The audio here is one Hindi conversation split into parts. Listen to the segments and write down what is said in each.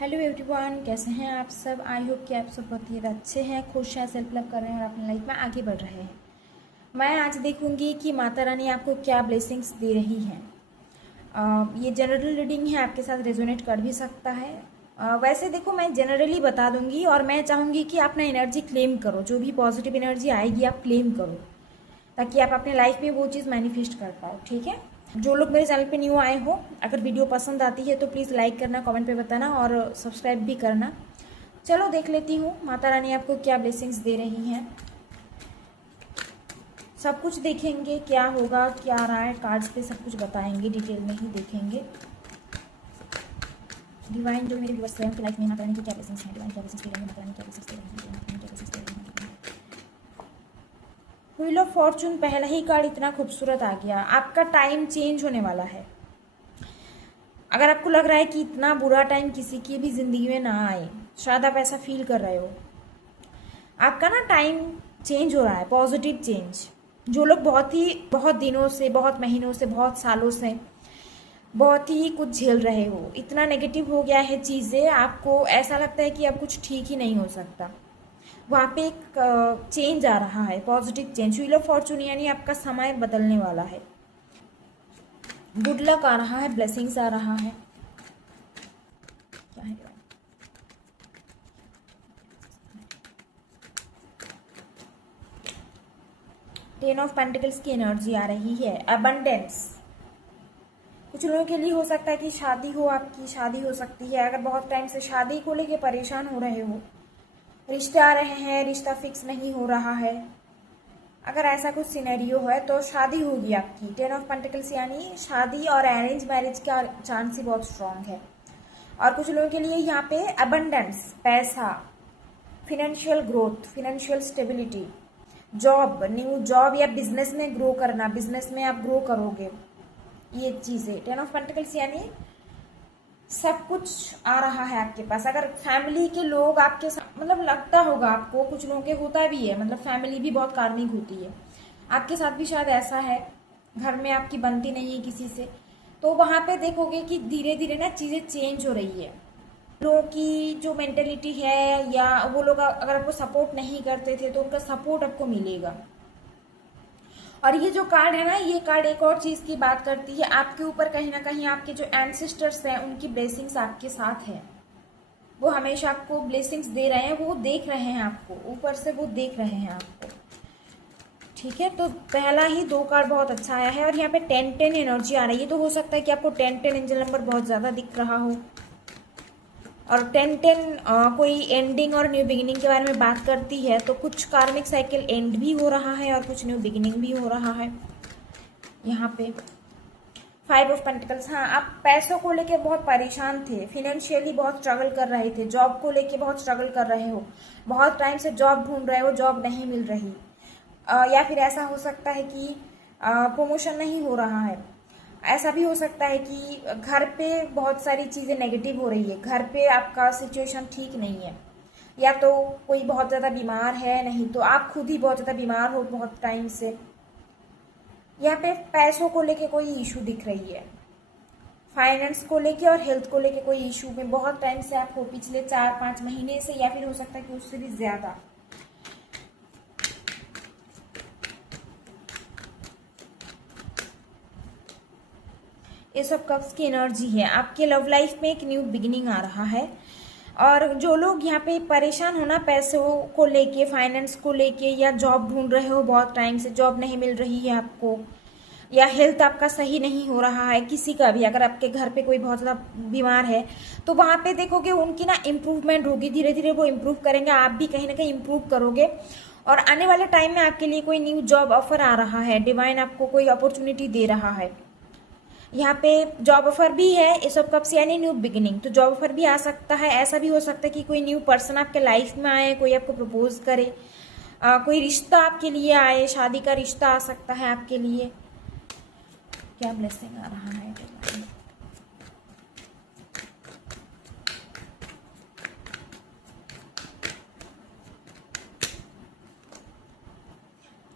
हेलो एवरीवन, कैसे हैं आप सब। आई होप कि आप सब बहुत ही अच्छे हैं, खुश हैं, सेल्फ लव कर रहे हैं और अपनी लाइफ में आगे बढ़ रहे हैं। मैं आज देखूंगी कि माता रानी आपको क्या ब्लेसिंग्स दे रही हैं। ये जनरल रीडिंग है, आपके साथ रेजोनेट कर भी सकता है। वैसे देखो, मैं जनरली बता दूंगी और मैं चाहूँगी कि आप ना एनर्जी क्लेम करो। जो भी पॉजिटिव एनर्जी आएगी आप क्लेम करो, ताकि आप अपने लाइफ में वो चीज़ मैनिफेस्ट कर पाओ। ठीक है। जो लोग मेरे चैनल पे न्यू आए हो, अगर वीडियो पसंद आती है तो प्लीज़ लाइक करना, कमेंट पे बताना और सब्सक्राइब भी करना। चलो देख लेती हूँ माता रानी आपको क्या ब्लेसिंग्स दे रही हैं। सब कुछ देखेंगे क्या होगा, क्या आ रहा है, कार्ड्स पे सब कुछ बताएंगे, डिटेल में ही देखेंगे। डिवाइन जो मेरे व्यूअर्स हैं उनकी लाइफ में माता रानी की क्या ब्लेसिंग्स हैं, डिवाइन क्या ब्लेसिंग्स दे रही है, माता रानी क्या ब्लेसिंग्स दे रही है, माता रानी क्या ब्लेसिंग्स दे रही है। व्हील ऑफ फॉर्चून, पहला ही कार्ड इतना खूबसूरत आ गया। आपका टाइम चेंज होने वाला है। अगर आपको लग रहा है कि इतना बुरा टाइम किसी की भी जिंदगी में ना आए, शायद आप ऐसा फील कर रहे हो, आपका ना टाइम चेंज हो रहा है, पॉजिटिव चेंज। जो लोग बहुत दिनों से, बहुत महीनों से, बहुत सालों से बहुत ही कुछ झेल रहे हो, इतना नेगेटिव हो गया है चीज़ें, आपको ऐसा लगता है कि अब कुछ ठीक ही नहीं हो सकता, वहाँ पे एक चेंज आ रहा है, positive change. Wheel of Fortune यानी आपका समय बदलने वाला है। गुड लक आ रहा है, ब्लेसिंग्स आ रहा है। क्या है? टेन ऑफ पेंटिकल्स की एनर्जी आ रही है। अबंडेंस, कुछ लोगों के लिए हो सकता है कि शादी हो, आपकी शादी हो सकती है। अगर बहुत टाइम से शादी को लेके परेशान हो रहे हो, रिश्ते आ रहे हैं, रिश्ता फिक्स नहीं हो रहा है, अगर ऐसा कुछ सिनेरियो है तो शादी होगी आपकी। टेन ऑफ पेंटिकल्स यानी शादी और अरेंज मैरिज का चांस ही बहुत स्ट्रांग है। और कुछ लोगों के लिए यहाँ पे अबंडेंस, पैसा, financial growth, financial stability, job, new job या बिजनेस में ग्रो करना, बिजनेस में आप ग्रो करोगे, ये चीज़ें। टेन ऑफ पेंटिकल्स यानी सब कुछ आ रहा है आपके पास। अगर फैमिली के लोग आपके साथ, मतलब लगता होगा आपको, कुछ लोगों के होता भी है, मतलब फैमिली भी बहुत कार्मिक होती है, आपके साथ भी शायद ऐसा है, घर में आपकी बनती नहीं है किसी से, तो वहाँ पे देखोगे कि धीरे धीरे ना चीज़ें चेंज हो रही है। लोगों की जो मेंटेलिटी है, या वो लोग अगर आपको सपोर्ट नहीं करते थे तो उनका सपोर्ट आपको मिलेगा। और ये जो कार्ड है ना, ये कार्ड एक और चीज़ की बात करती है, आपके ऊपर कहीं ना कहीं आपके जो एंसेस्टर्स हैं उनकी ब्लेसिंग्स आपके साथ है। वो हमेशा आपको ब्लेसिंग्स दे रहे हैं, वो देख रहे हैं आपको, ऊपर से वो देख रहे हैं आपको। ठीक है, तो पहला ही दो कार्ड बहुत अच्छा आया है। और यहाँ पे 10-10 एनर्जी आ रही है, तो हो सकता है कि आपको 10-10 एंजल नंबर बहुत ज़्यादा दिख रहा हो। और 10-10 कोई एंडिंग और न्यू बिगिनिंग के बारे में बात करती है, तो कुछ कार्मिक साइकिल एंड भी हो रहा है और कुछ न्यू बिगिनिंग भी हो रहा है। यहाँ पे 5 ऑफ पेंटिकल्स, हाँ, आप पैसों को लेके बहुत परेशान थे, फिनेंशियली बहुत स्ट्रगल कर रहे थे, जॉब को लेके बहुत स्ट्रगल कर रहे हो, बहुत टाइम से जॉब ढूंढ रहे हो, जॉब नहीं मिल रही, या फिर ऐसा हो सकता है कि प्रमोशन नहीं हो रहा है। ऐसा भी हो सकता है कि घर पे बहुत सारी चीज़ें नेगेटिव हो रही है, घर पे आपका सिचुएशन ठीक नहीं है, या तो कोई बहुत ज़्यादा बीमार है, नहीं तो आप खुद ही बहुत ज़्यादा बीमार हो बहुत टाइम से। यहाँ पे पैसों को लेके कोई इशू दिख रही है, फाइनेंस को लेके और हेल्थ को लेके कोई इशू में बहुत टाइम से आप हो, पिछले 4-5 महीने से, या फिर हो सकता है कि उससे भी ज़्यादा। ये सब कप्स की एनर्जी है। आपके लव लाइफ में एक न्यू बिगिनिंग आ रहा है। और जो लोग यहाँ पे परेशान हो ना, पैसों को लेके, फाइनेंस को लेके, या जॉब ढूंढ रहे हो, बहुत टाइम से जॉब नहीं मिल रही है आपको, या हेल्थ आपका सही नहीं हो रहा है, किसी का भी, अगर आपके घर पे कोई बहुत ज़्यादा बीमार है, तो वहाँ पे देखोगे उनकी ना इम्प्रूवमेंट होगी, धीरे धीरे वो इम्प्रूव करेंगे, आप भी कहीं ना कहीं इम्प्रूव करोगे। और आने वाले टाइम में आपके लिए कोई न्यू जॉब ऑफर आ रहा है, डिवाइन आपको कोई अपॉर्चुनिटी दे रहा है। यहाँ पे जॉब ऑफर भी है, इस ऑफ कप्स यानी न्यू बिगिनिंग, तो जॉब ऑफर भी आ सकता है। ऐसा भी हो सकता है कि कोई न्यू पर्सन आपके लाइफ में आए, कोई आपको प्रपोज करे, कोई रिश्ता आपके लिए आए, शादी का रिश्ता आ सकता है आपके लिए। क्या ब्लेसिंग आ रहा है?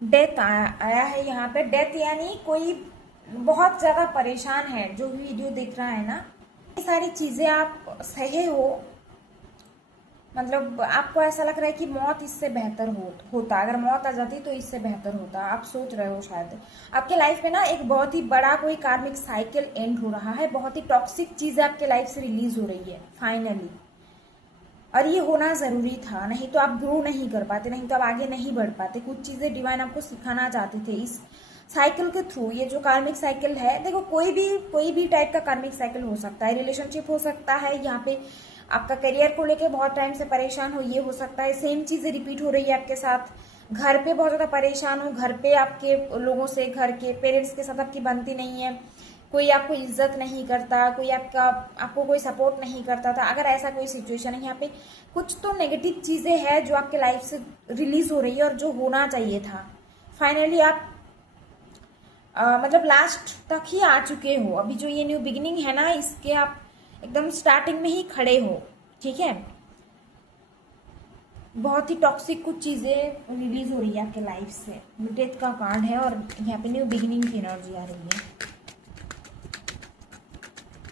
डेथ आया है यहाँ पे। डेथ यानी कोई बहुत ज़्यादा परेशान है, जो भी वीडियो देख रहा है ना, ये सारी चीज़ें आप सहे हो, मतलब आपको ऐसा लग रहा है कि मौत इससे बेहतर होता, अगर मौत आ जाती तो इससे बेहतर होता, आप सोच रहे हो शायद। आपके लाइफ में ना एक बहुत ही बड़ा कोई कार्मिक साइकिल एंड हो रहा है, बहुत ही टॉक्सिक चीजें आपके लाइफ से रिलीज हो रही है फाइनली, और ये होना जरूरी था, नहीं तो आप ग्रो नहीं कर पाते, नहीं तो आप आगे नहीं बढ़ पाते। कुछ चीजें डिवाइन आपको सिखाना चाहते थे इस साइकिल के थ्रू। ये जो कार्मिक साइकिल है, देखो कोई भी टाइप का कार्मिक साइकिल हो सकता है, रिलेशनशिप हो सकता है, यहाँ पे आपका करियर को लेके बहुत टाइम से परेशान हो, ये हो सकता है, सेम चीजें रिपीट हो रही है आपके साथ, घर पे बहुत ज्यादा परेशान हो, घर पे आपके लोगों से, घर के पेरेंट्स के साथ आपकी बनती नहीं है, कोई आपको इज्जत नहीं करता, कोई आपको कोई सपोर्ट नहीं करता था। अगर ऐसा कोई सिचुएशन है, यहाँ पे कुछ तो नेगेटिव चीजें हैं जो आपके लाइफ से रिलीज हो रही है और जो होना चाहिए था। फाइनली आप मतलब लास्ट तक ही आ चुके हो। अभी जो ये न्यू बिगिनिंग है ना, इसके आप एकदम स्टार्टिंग में ही खड़े हो, ठीक है। बहुत ही टॉक्सिक कुछ चीजें रिलीज हो रही है आपके लाइफ से। डेथ का कार्ड है और यहाँ पे न्यू बिगिनिंग की एनर्जी आ रही है।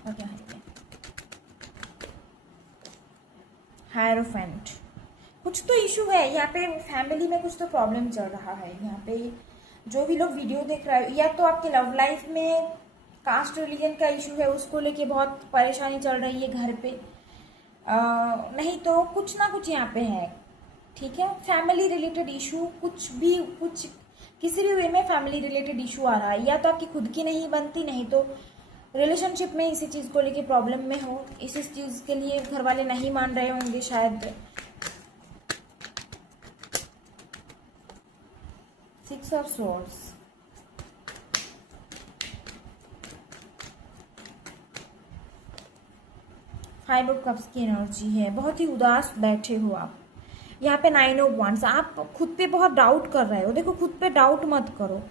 और क्या है हायरोफेंट। कुछ तो इशू है यहाँ पे, फैमिली में कुछ तो प्रॉब्लम चल रहा है। यहाँ पे जो भी लोग वीडियो देख रहे हो, या तो आपके लव लाइफ में कास्ट रिलीजन का इशू है, उसको लेके बहुत परेशानी चल रही है घर पे, नहीं तो कुछ ना कुछ यहाँ पे है, ठीक है। फैमिली रिलेटेड इशू, कुछ किसी भी वे में फैमिली रिलेटेड इशू आ रहा है, या तो आपकी खुद की नहीं बनती, नहीं तो रिलेशनशिप में इसी चीज को लेके प्रॉब्लम में हो, इसी चीज के लिए घर वाले नहीं मान रहे होंगे शायद। 6 ऑफ सोर्ड्स, 5 ऑफ कप्स की एनर्जी है। बहुत ही उदास बैठे हो आप। यहाँ पे 9 ऑफ वंस, आप खुद पे बहुत डाउट कर रहे हो। देखो, खुद पे डाउट मत करो।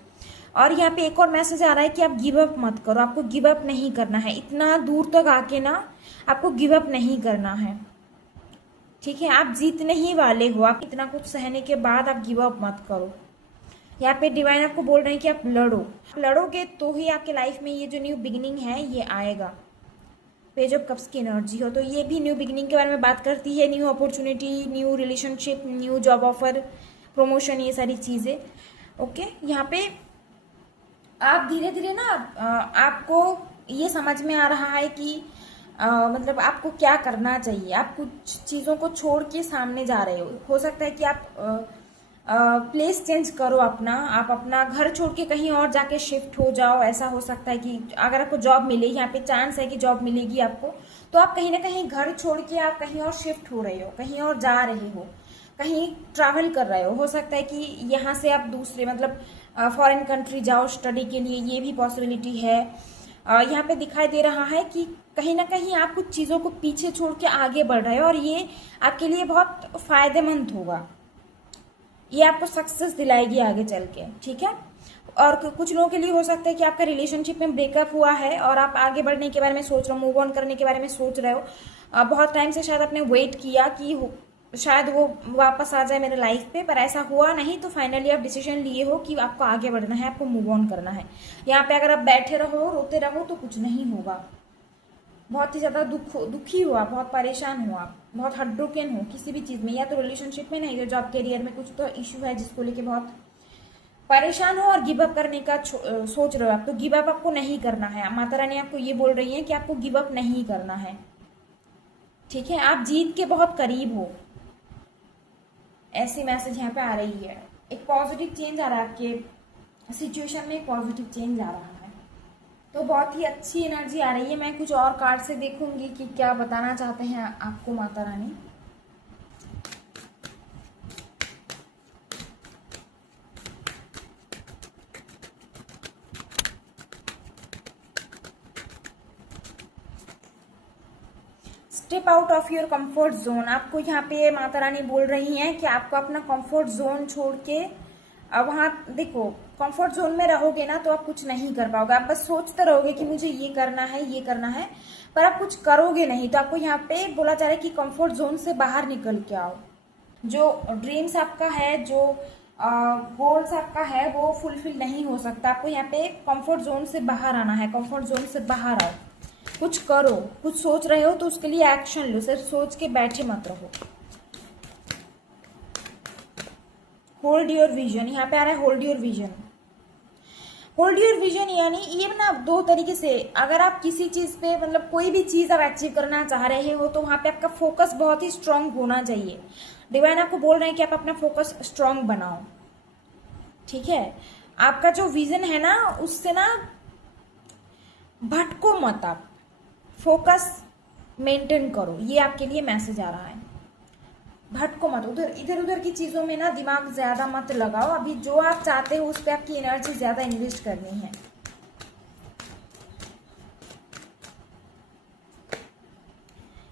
और यहाँ पे एक और मैसेज आ रहा है कि आप गिव अप मत करो, आपको गिव अप नहीं करना है। इतना दूर तक आके ना आपको गिव अप नहीं करना है, ठीक है। आप जीतने ही वाले हो, आप इतना कुछ सहने के बाद आप गिव अप मत करो। यहाँ पे डिवाइन आपको बोल रहे हैं कि आप लड़ोगे तो ही आपके लाइफ में ये जो न्यू बिगिनिंग है ये आएगा। पेज ऑफ कप्स की एनर्जी हो तो ये भी न्यू बिगिनिंग के बारे में बात करती है। New opportunity, new relationship, new job offer, promotion, ये सारी चीजें। ओके, यहाँ पे आप धीरे धीरे ना आपको ये समझ में आ रहा है कि मतलब आपको क्या करना चाहिए। आप कुछ चीज़ों को छोड़ के सामने जा रहे हो सकता है कि आप प्लेस चेंज करो अपना, आप अपना घर छोड़ के कहीं और जाके शिफ्ट हो जाओ। ऐसा हो सकता है कि अगर आपको जॉब मिले, यहाँ पे चांस है कि जॉब मिलेगी आपको, तो आप कहीं ना कहीं घर छोड़ के आप कहीं और शिफ्ट हो रहे हो, कहीं और जा रहे हो, कहीं ट्रैवल कर रहे हो सकता है कि यहाँ से आप दूसरे मतलब फॉरेन कंट्री जाओ स्टडी के लिए, ये भी पॉसिबिलिटी है। यहाँ पे दिखाई दे रहा है कि कहीं ना कहीं आप कुछ चीज़ों को पीछे छोड़ के आगे बढ़ रहे हो और ये आपके लिए बहुत फायदेमंद होगा, ये आपको सक्सेस दिलाएगी आगे चल के, ठीक है। और कुछ लोगों के लिए हो सकता है कि आपका रिलेशनशिप में ब्रेकअप हुआ है और आप आगे बढ़ने के बारे में सोच रहे हो, मूव ऑन करने के बारे में सोच रहे हो। बहुत टाइम से शायद आपने वेट किया कि शायद वो वापस आ जाए मेरे लाइफ पे, पर ऐसा हुआ नहीं, तो फाइनली आप डिसीजन लिए हो कि आपको आगे बढ़ना है, आपको मूव ऑन करना है। यहाँ पे अगर आप बैठे रहो, रोते रहो तो कुछ नहीं होगा। बहुत ही ज्यादा दुखी हो आप, बहुत परेशान हो आप, बहुत हार्ट ब्रोकन हो किसी भी चीज में, या तो रिलेशनशिप में, नहीं तो जॉब करियर में कुछ तो इशू है जिसको लेके बहुत परेशान हो और गिव अप करने का सोच रहे हो आप, तो गिव अप आपको नहीं करना है। माता रानी आपको ये बोल रही है कि आपको गिव अप नहीं करना है, ठीक है। आप जीत के बहुत करीब हो, ऐसी मैसेज यहाँ पे आ रही है। एक पॉजिटिव चेंज आ रहा है आपके सिचुएशन में, एक पॉजिटिव चेंज आ रहा है, तो बहुत ही अच्छी एनर्जी आ रही है। मैं कुछ और कार्ड से देखूंगी कि क्या बताना चाहते हैं आपको माता रानी। Step out of your comfort zone. आपको यहाँ पे माता रानी बोल रही हैं कि आपको अपना कंफर्ट जोन छोड़ के, अब वहाँ देखो कंफर्ट जोन में रहोगे ना तो आप कुछ नहीं कर पाओगे। आप बस सोचते रहोगे कि मुझे ये करना है, ये करना है, पर आप कुछ करोगे नहीं। तो आपको यहाँ पे बोला जा रहा है कि कंफर्ट जोन से बाहर निकल के आओ। जो ड्रीम्स आपका है, जो गोल्स आपका है, वो फुलफिल नहीं हो सकता। आपको यहाँ पे कंफर्ट जोन से बाहर आना है, कंफर्ट जोन से बाहर आओ। कुछ करो, कुछ सोच रहे हो तो उसके लिए एक्शन लो, सिर्फ सोच के बैठे मत रहो। होल्ड योर विजन, यहाँ पे आ रहा है hold your vision. Hold your vision यानी ये ना दो तरीके से, अगर आप किसी चीज पे मतलब कोई भी चीज आप अचीव करना चाह रहे हो तो वहां पे आपका फोकस बहुत ही स्ट्रांग होना चाहिए। डिवाइन आपको बोल रहे हैं कि आप अपना फोकस स्ट्रांग बनाओ, ठीक है। आपका जो विजन है ना उससे ना भटको मत, आप फोकस मेंटेन करो, ये आपके लिए मैसेज आ रहा है। भटको मत, उधर इधर उधर की चीजों में ना दिमाग ज्यादा मत लगाओ। अभी जो आप चाहते हो उस पर आपकी एनर्जी ज्यादा इन्वेस्ट करनी है।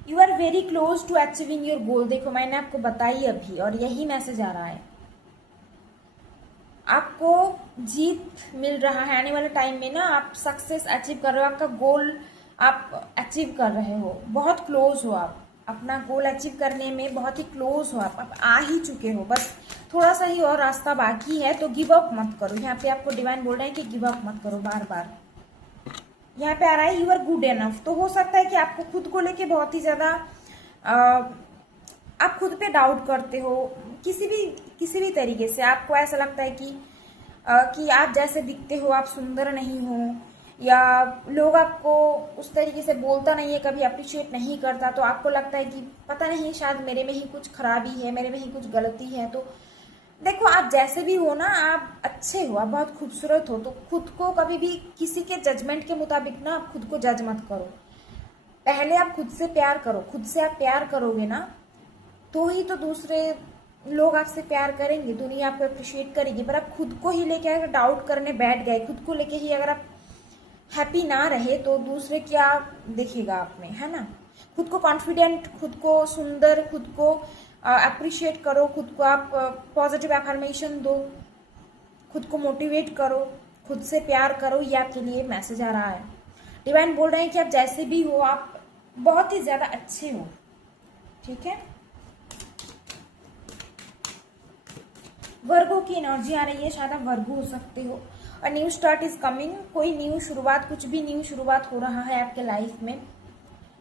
You are very close to achieving your goal, देखो मैंने आपको बताई अभी और यही मैसेज आ रहा है। आपको जीत मिल रहा है, आने वाले टाइम में ना आप सक्सेस अचीव कर रहे हो, आपका गोल आप अचीव कर रहे हो, बहुत क्लोज हो आप, अपना गोल अचीव करने में बहुत ही क्लोज हो आप आ ही चुके हो, बस थोड़ा सा ही और रास्ता बाकी है। तो गिव अप मत करो, यहाँ पे आपको डिवाइन बोल रहे हैं कि गिव अप मत करो बार बार। यहाँ पे आ रहा है यू आर गुड एनफ, तो हो सकता है कि आपको खुद को लेके बहुत ही ज्यादा आप खुद पे डाउट करते हो, किसी भी तरीके से आपको ऐसा लगता है कि आप जैसे दिखते हो आप सुंदर नहीं हो, या लोग आपको उस तरीके से बोलता नहीं है, कभी अप्रिशिएट नहीं करता, तो आपको लगता है कि पता नहीं शायद मेरे में ही कुछ खराबी है, मेरे में ही कुछ गलती है। तो देखो आप जैसे भी हो ना, आप अच्छे हो, आप बहुत खूबसूरत हो, तो खुद को कभी भी किसी के जजमेंट के मुताबिक ना आप खुद को जज मत करो। पहले आप खुद से प्यार करो, खुद से आप प्यार करोगे ना तो ही तो दूसरे लोग आपसे प्यार करेंगे, दुनिया आपको अप्रिशिएट करेगी। पर आप खुद को ही लेके अगर डाउट करने बैठ गए, खुद को लेके ही अगर आप हैप्पी ना रहे तो दूसरे क्या देखेगा आप में, है ना। खुद को कॉन्फिडेंट, खुद को सुंदर, खुद को अप्रिशिएट करो, खुद को आप पॉजिटिव एफर्मेशन दो, खुद को मोटिवेट करो, खुद से प्यार करो, ये आपके लिए मैसेज आ रहा है। डिवाइन बोल रहे हैं कि आप जैसे भी हो आप बहुत ही ज्यादा अच्छे हो, ठीक है। वर्गो की एनर्जी आ रही है, शायद आप वर्गो हो सकते हो। और न्यू स्टार्ट इज कमिंग, कोई न्यू शुरुआत, कुछ भी न्यू शुरुआत हो रहा है आपके लाइफ में,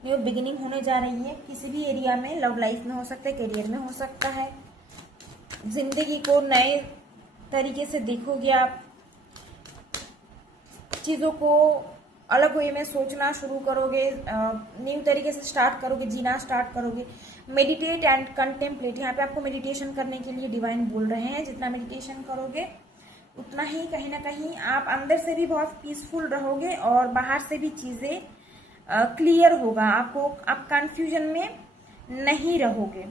न्यू बिगिनिंग होने जा रही है किसी भी एरिया में, लव लाइफ में हो सकता है, करियर में हो सकता है। जिंदगी को नए तरीके से देखोगे आप, चीज़ों को अलग वे में सोचना शुरू करोगे, न्यू तरीके से स्टार्ट करोगे, जीना स्टार्ट करोगे। मेडिटेट एंड कंटेम्पलेट, यहाँ पे आपको मेडिटेशन करने के लिए डिवाइन बोल रहे हैं। जितना मेडिटेशन करोगे उतना ही कहीं ना कहीं आप अंदर से भी बहुत पीसफुल रहोगे और बाहर से भी चीज़ें क्लियर होगा आपको, आप कंफ्यूजन में नहीं रहोगे।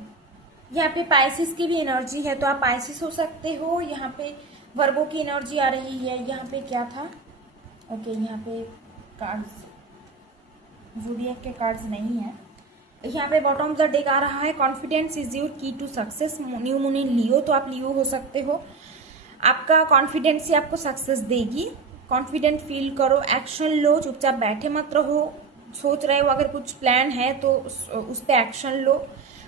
यहाँ पे पाइसिस की भी एनर्जी है, तो आप पाइसिस हो सकते हो। यहाँ पे वर्गो की एनर्जी आ रही है। यहाँ पे क्या था, ओके यहाँ पे कार्ड्स, ज़ोडिएक के कार्ड्स नहीं है। यहाँ पे बॉटम ऑफ द डेक आ रहा है confidence is your key to success, new moon in Leo, तो आप लियो हो सकते हो। आपका कॉन्फिडेंस ही आपको सक्सेस देगी। कॉन्फिडेंट फील करो, एक्शन लो, चुपचाप बैठे मत रहो। सोच रहे हो अगर कुछ प्लान है तो उस पर एक्शन लो।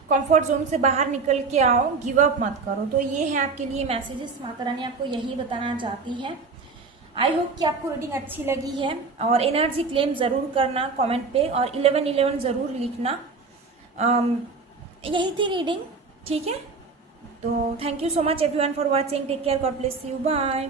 कंफर्ट जोन से बाहर निकल के आओ, गिव अप मत करो। तो ये है आपके लिए मैसेजेस, माता रानी आपको यही बताना चाहती है। आई होप कि आपको रीडिंग अच्छी लगी है, और एनर्जी क्लेम ज़रूर करना कमेंट पे, और 1111 ज़रूर लिखना। यही थी रीडिंग, ठीक है। तो thank you so much everyone for watching, take care, God bless you, bye.